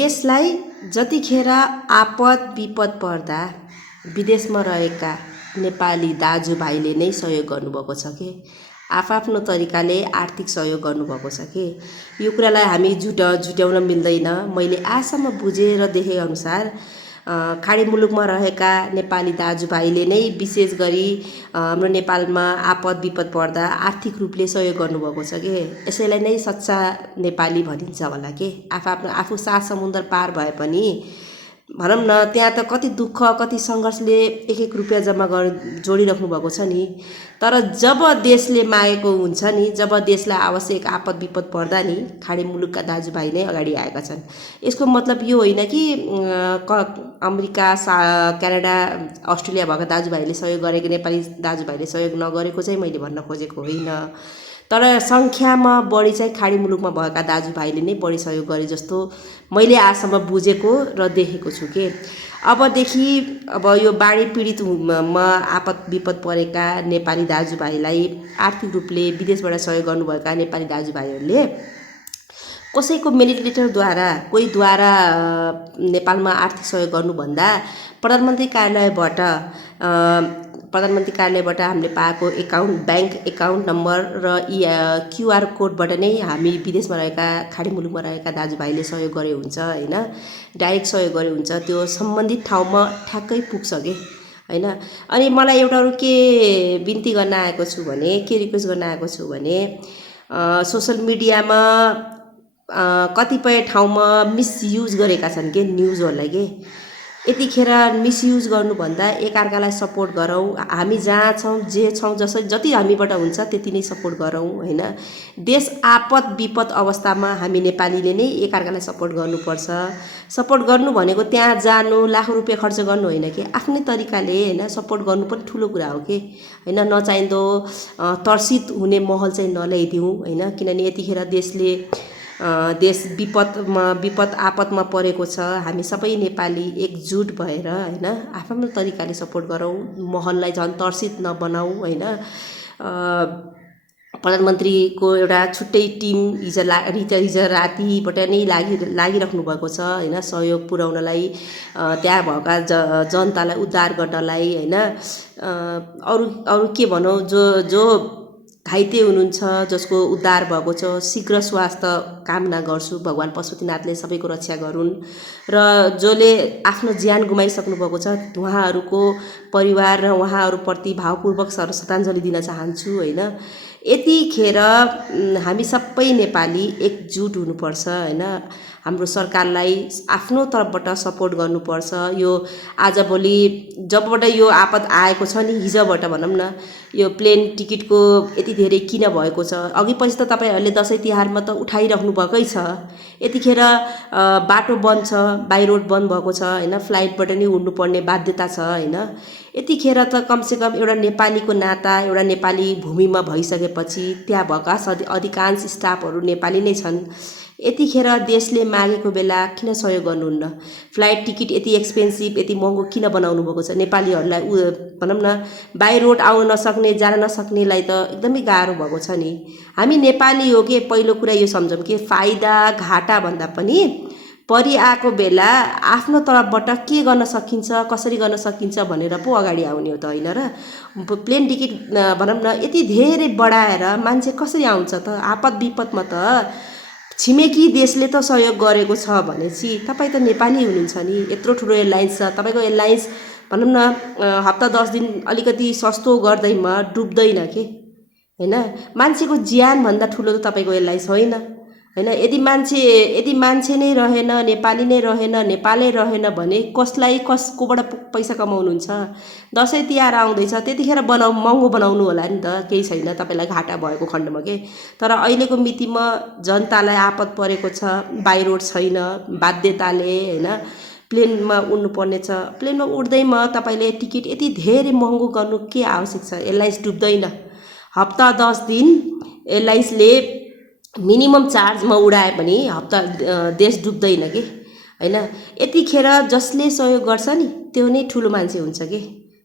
देशलाई जतिखेर आपद विपद पर्दा विदेशमा रहेका नेपाली दाजुभाइले नै सहयोग गर्नुभएको छ कि आफ्नो तरिकाले आर्थिक सहयोग गर्नुभएको छ कि यो कुरालाई हामी झुट्याउन मिल्दैन। मैले आजसम्म बुझेर देखेअनुसार खाडी मुलुकमा रहेका नेपाली दाजुभाइले नै विशेष गरी हाम्रो नेपालमा आपद विपद पर्दा आर्थिक रूपले सहयोग गर्नुभएको छ कि यसैलाई नै सच्चा नेपाली भनिन्छ होला कि आफू 7 समुद्र पार भए पनि भनौँ न त्यहाँ त कति दुःख कति सङ्घर्षले एक रुपियाँ जम्मा जोडिराख्नु भएको छ नि। तर जब देशले मागेको हुन्छ नि, जब देशलाई आवश्यक आपद विपद पर्दा नि खाडी मुलुकका दाजुभाइ नै अगाडि आएका छन्। यसको मतलब यो होइन कि अमेरिका क्यानाडा अस्ट्रेलिया भएका दाजुभाइले सहयोग गरेको नेपाली दाजुभाइले सहयोग नगरेको चाहिँ मैले भन्न खोजेको होइन। तर सङ्ख्यामा बढी चाहिँ खाडी मुलुकमा भएका दाजुभाइले नै बढी सहयोग गरे जस्तो मैले आजसम्म बुझेको र देखेको छु कि अब यो बाढी पीडितमा आपद विपद परेका नेपाली दाजुभाइलाई आर्थिक रूपले विदेशबाट सहयोग गर्नुभएका नेपाली दाजुभाइहरूले कसैको मेडिटेटरद्वारा कोहीद्वारा नेपालमा आर्थिक सहयोग गर्नुभन्दा प्रधानमन्त्री कार्यालयबाट हामीले पाएको ब्याङ्क एकाउन्ट नम्बर र क्युआर कोडबाट नै हामी विदेशमा रहेका खाडी मुलुकमा रहेका दाजुभाइले सहयोग गरे हुन्छ होइन। डाइरेक्ट सहयोग गरे हुन्छ, त्यो सम्बन्धित ठाउँमा ठ्याक्कै पुग्छ कि होइन। अनि मलाई एउटा के बिन्ती गर्न आएको छु भने, के रिक्वेस्ट गर्न आएको छु भने सोसल मिडियामा कतिपय ठाउँमा मिसयुज गरेका छन् कि न्युजहरूलाई कि यतिखेर मिसयुज गर्नुभन्दा एकअर्कालाई सपोर्ट गरौँ। हामी जहाँ छौँ जे छौँ जति हामीबाट हुन्छ त्यति नै सपोर्ट गरौँ होइन। देश आपद विपद अवस्थामा हामी नेपालीले नै एकअर्कालाई सपोर्ट गर्नुपर्छ। सपोर्ट गर्नु भनेको त्यहाँ जानु लाखौँ रुपियाँ खर्च गर्नु होइन कि आफ्नै तरिकाले होइन सपोर्ट गर्नु पनि ठुलो कुरा हो कि होइन। नचाहिँदो तर्सित हुने माहौल चाहिँ नल्याइदिउँ होइन। किनभने यतिखेर देश विपद आपदमा परेको छ। हामी सबै नेपाली एकजुट भएर होइन आफ्नो तरिकाले सपोर्ट गरौँ, माहौललाई झन् तर्सित नबनाऊ होइन। प्रधानमन्त्रीको एउटा छुट्टै टिम हिजो रातिबाट नै लागिराख्नु भएको छ होइन सहयोग पुर्याउनलाई, त्यहाँ भएका जनतालाई उद्धार गर्नलाई होइन। अरू के भनौँ, जो घाइते हुनुहुन्छ, जसको उद्धार भएको छ, शीघ्र स्वास्थ्य कामना गर्छु। भगवान् पशुपतिनाथले सबैको रक्षा गरून्। र जसले आफ्नो ज्यान गुमाइसक्नु भएको छ उहाँहरूको परिवार र उहाँहरूप्रति भावपूर्वक श्रद्धाञ्जली दिन चाहन्छु होइन। यतिखेर हामी सबै नेपाली एकजुट हुनुपर्छ होइन। हाम्रो सरकारलाई आफ्नो तर्फबाट सपोर्ट गर्नुपर्छ। यो आजभोलि जबबाट यो आपद आएको छ नि, हिजोबाट भनौँ न, यो प्लेन टिकटको यति धेरै किन भएको छ। अघि पछि त तपाईँहरूले दसैँ तिहारमा त उठाइराख्नु भएकै छ। यतिखेर बाटो बन्द छ, बाई रोड बन्द भएको छ होइन, फ्लाइटबाट नै उड्नुपर्ने बाध्यता छ होइन। यतिखेर त कमसेकम एउटा नेपालीको नाता, एउटा नेपाली भूमिमा भइसकेपछि त्यहाँ भएका अधिकांश स्टाफहरू नेपाली नै छन्। यतिखेर देशले मागेको बेला किन सहयोग गर्नुहुन्न? फ्लाइट टिकट यति एक्सपेन्सिभ यति महँगो किन बनाउनु भएको छ? नेपालीहरूलाई भनौँ न बाई रोड आउन नसक्ने जान नसक्नेलाई त एकदमै गाह्रो भएको छ नि। हामी नेपाली हो कि पहिलो कुरा यो सम्झौँ कि फाइदा घाटा भन्दा पनि परिआएको बेला आफ्नो तर्फबाट के गर्न सकिन्छ, कसरी गर्न सकिन्छ भनेर पो अगाडि आउने हो त होइन र। प्लेन टिकट भनौँ न यति धेरै बढाएर मान्छे कसरी आउँछ त? आपद विपदमा त छिमेकी देशले त सहयोग गरेको छ भनेपछि तपाईँ त नेपाली हुनुहुन्छ नि। यत्रो ठुलो एयरलाइन्स छ, तपाईँको एयरलाइन्स भनौँ न हप्ता 10 दिन अलिकति सस्तो गर्दैमा डुब्दैन कि होइन। मान्छेको ज्यानभन्दा ठुलो त तपाईँको एयरलाइन्स होइन होइन। यदि मान्छे नै रहेन, नेपाली नै रहेन, नेपालै रहेन भने कसकोबाट पैसा कमाउनुहुन्छ? दसैँ तिहार आउँदैछ, त्यतिखेर महँगो बनाउनु होला नि त, केही छैन तपाईँलाई घाटा भएको खण्डमा के। तर अहिलेको मितिमा जनतालाई आपद परेको छ, बाई रोड छैन, बाध्यताले होइन प्लेनमा उड्नुपर्ने छ। प्लेनमा उड्दैमा तपाईँले टिकट यति धेरै महँगो गर्नु के आवश्यक छ? एयरलाइन्स डुब्दैन। हप्ता 10 दिन एयरलाइन्सले मिनिमम चार्जमा उडाए पनि देश डुब्दैन कि होइन। यतिखेर जसले सहयोग गर्छ नि त्यो नै ठुलो मान्छे हुन्छ कि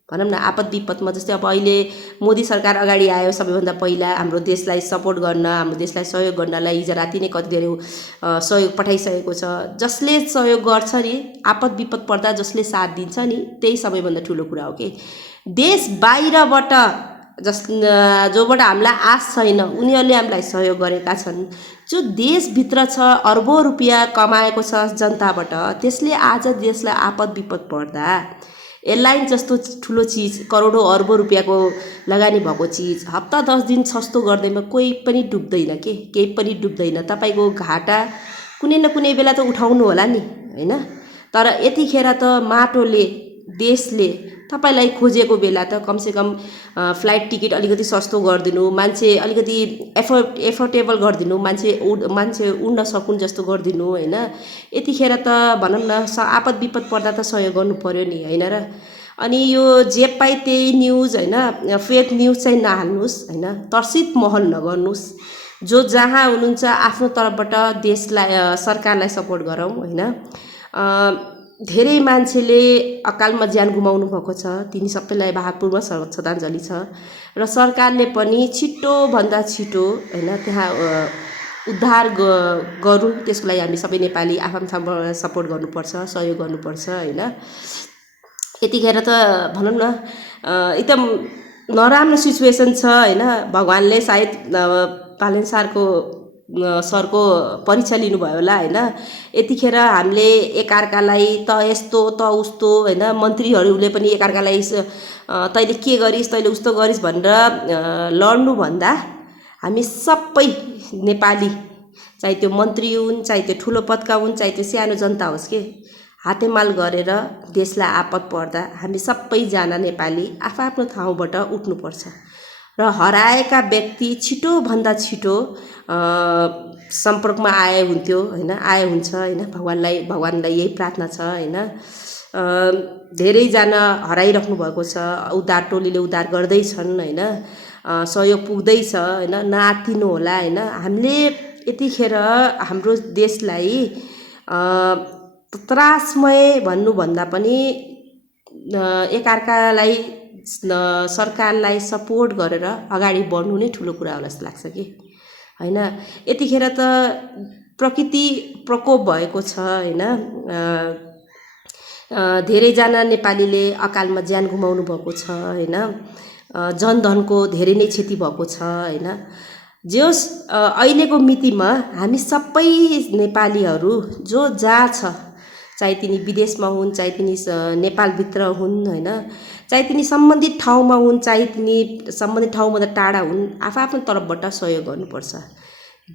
भनौँ न आपद विपदमा। जस्तै अब अहिले मोदी सरकार अगाडि आयो, सबैभन्दा पहिला हाम्रो देशलाई सपोर्ट गर्न, हाम्रो देशलाई सहयोग गर्नलाई हिजो राति नै कति धेरै सहयोग पठाइसकेको छ। जसले सहयोग गर्छ नि, आपद विपद पर्दा जसले साथ दिन्छ नि, त्यही सबैभन्दा ठुलो कुरा हो कि। देश बाहिरबाट जोबाट हामीलाई आश छैन, उनीहरूले हामीलाई सहयोग गरेका छन्। जो देशभित्र छ, अर्बौं रुपियाँ कमाएको छ जनताबाट, त्यसले आज देशलाई आपद विपद पर्दा एयरलाइन जस्तो ठुलो चिज, करोडौँ अर्बौं रुपियाँको लगानी भएको चिज हप्ता 10 दिन सस्तो गर्दैमा कोही पनि डुब्दैन के, केही पनि डुब्दैन। तपाईँको घाटा कुनै न कुनै बेला त उठाउनु होला नि, हैन? तर यतिखेर त माटोले, देशले तपाईलाई खोजेको बेला त कमसेकम फ्लाइट टिकट अलिकति सस्तो गरिदिनु, मान्छे अलिकति एफोर्डेबल गरिदिनु, मान्छे उड्न सकुन् जस्तो गरिदिनु, हैन? यतिखेर त भनौँ न आपद विपद पर्दा त सहयोग गर्नु पर्यो नि, हैन र? अनि यो जे पाइ त्यही न्युज, हैन, फेक न्युज चाहिँ नहाल्नुहोस्, हैन? तर्सित महल नगर्नुहोस्। जो जहाँ हुनुहुन्छ आफ्नो तर्फबाट देशलाई, सरकारलाई सपोर्ट गरौँ, हैन? धेरै मान्छेले अकालमा ज्यान गुमाउनु भएको छ, तिनी सबैलाई भावपूर्ण श्रद्धाञ्जली छ। र सरकारले पनि छिटोभन्दा छिटो, हैन, त्यहाँ उद्धार गरून्, त्यसको लागि हामी सबै नेपाली आफूलाई सपोर्ट गर्नुपर्छ, सहयोग गर्नुपर्छ, हैन? यतिखेर त भनौँ न एकदम नराम्रो सिचुएसन छ, हैन? भगवानले सायद पालन सरको परीक्षा लिनुभयो होला, हैन? यतिखेर हामीले एकअर्कालाई त यस्तो त उस्तो, हैन, मन्त्रीहरूले पनि एकअर्कालाई तैँले के गरिस्, तैँले उस्तो गरिस् भनेर लड्नुभन्दा हामी सबै नेपाली, चाहे त्यो मन्त्री हुन्, चाहे त्यो ठुलो पदका हुन्, चाहे त्यो सानो जनता होस् के, हातेमाल गरेर देशलाई आपद पर्दा हामी सबैजना नेपाली आफ्नो ठाउँबाट उठ्नुपर्छ। र हराएका व्यक्ति छिटोभन्दा छिटो सम्पर्कमा आए हुन्थ्यो, हैन? आए हुन्छ, हैन? भगवानलाई यही प्रार्थना छ, हैन? धेरैजना हराइराख्नु भएको छ, उद्धार टोलीले उद्धार गर्दैछन्, हैन? सहयोग पुग्दैछ, हैन? नआत्तिनु होला, हैन? हामीले यतिखेर हाम्रो देशलाई त्रासमय भन्नुभन्दा पनि एकअर्कालाई, सरकारलाई सपोर्ट गरेर अगाडि बढ्नु नै ठुलो कुरा होला जस्तो लाग्छ कि, हैन? यतिखेर त प्रकृति प्रकोप भएको छ, हैन? धेरैजना नेपालीले अकालमा ज्यान गुमाउनु भएको छ, हैन? जनधनको धेरै नै क्षति भएको छ, हैन? जोस् अहिलेको मितिमा हामी सबै नेपालीहरू जो जहाँ छ, चाहे तिनी विदेशमा हुन्, चाहे तिनी नेपालभित्र हुन्, हैन? चाहे तिनी सम्बन्धित ठाउँमा हुन्, चाहे तिनी सम्बन्धित ठाउँभन्दा टाढा हुन्, आफ्नो तर्फबाट सहयोग गर्नुपर्छ।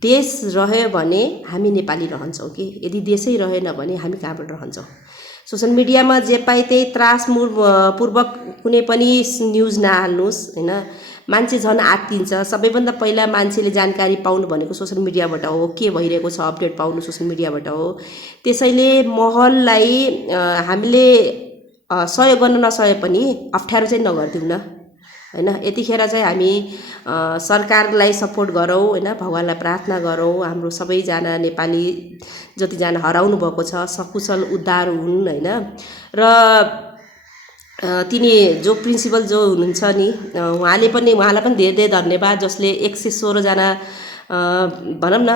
देश रह्यो भने हामी नेपाली रहन्छौँ कि, यदि देशै रहेन भने हामी कहाँबाट रहन्छौँ? सोसल मिडियामा जे पाए त्यही त्रासपूर्वक कुनै पनि न्युज नहाल्नुहोस्, हैन? मान्छे झन् आत्तिन्छ। सबैभन्दा पहिला मान्छेले जानकारी पाउनु भनेको सोसल मिडियाबाट हो, के भइरहेको छ अपडेट पाउनु सोसल मिडियाबाट हो। त्यसैले महललाई हामीले सहयोग गर्न नसके पनि अप्ठ्यारो चाहिँ नगरिदिउँ न, हैन? यतिखेर चाहिँ हामी सरकारलाई सपोर्ट गरौँ, हैन? भगवानलाई प्रार्थना गरौँ, हाम्रो सबैजना नेपाली जतिजना हराउनु भएको छ सकुशल उद्धार हुन्, हैन? र तिनी जो प्रिन्सिपल जो हुनुहुन्छ नि, उहाँलाई पनि धेरै धेरै धन्यवाद, जसले 116 जना भनौँ न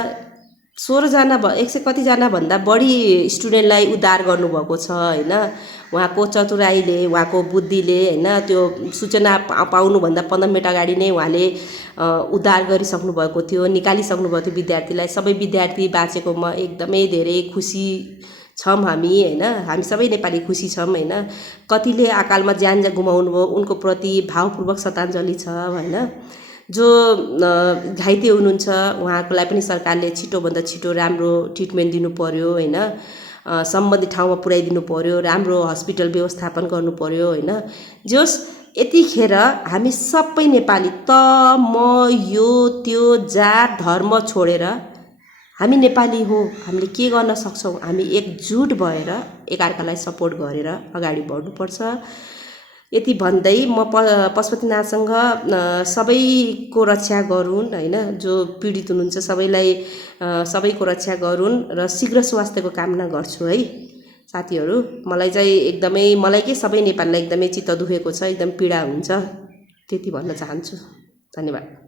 16 जना 100 कतिजना भन्दा बढी स्टुडेन्टलाई उद्धार गर्नुभएको छ, हैन? उहाँको चतुराईले, उहाँको बुद्धिले, हैन, त्यो सूचना पाउनुभन्दा 15 मिनट अगाडि नै उहाँले उद्धार गरिसक्नु भएको थियो, निकालिसक्नु भएको थियो विद्यार्थीलाई। सबै विद्यार्थी बाँचेकोमा एकदमै धेरै खुसी छौँ हामी, हैन? हामी सबै नेपाली खुसी छौँ, हैन? कतिले अकालमा ज्यान गुमाउनु भयो, उनको प्रति भावपूर्वक श्रद्धाञ्जली छ, हैन? जो घाइते हुनुहुन्छ उहाँकोलाई पनि सरकारले छिटोभन्दा छिटो राम्रो ट्रिटमेन्ट दिनु पर्यो, हैन? सम्बन्धित ठाउँमा पुर्याइदिनु पर्यो, राम्रो हस्पिटल व्यवस्थापन गर्नु पर्यो, हैन? जोस् यतिखेर हामी सबै नेपाली त म यो त्यो जात धर्म छोडेर हामी नेपाली हो, हामीले के गर्न सक्छौँ? हामी एकजुट भएर एकअर्कालाई सपोर्ट गरेर अगाडि बढ्नुपर्छ। यति भन्दै म पशुपतिनाथसँग सबैको रक्षा गरून्, हैन? जो पीडित हुनुहुन्छ सबैको रक्षा गरून् र शीघ्र स्वास्थ्यको कामना गर्छु है। साथीहरू। मलाई चाहिँ एकदमै मलाई के सबै नेपालीलाई एकदमै चित्त दुखेको छ, एकदम पीडा हुन्छ, त्यति भन्न चाहन्छु। धन्यवाद।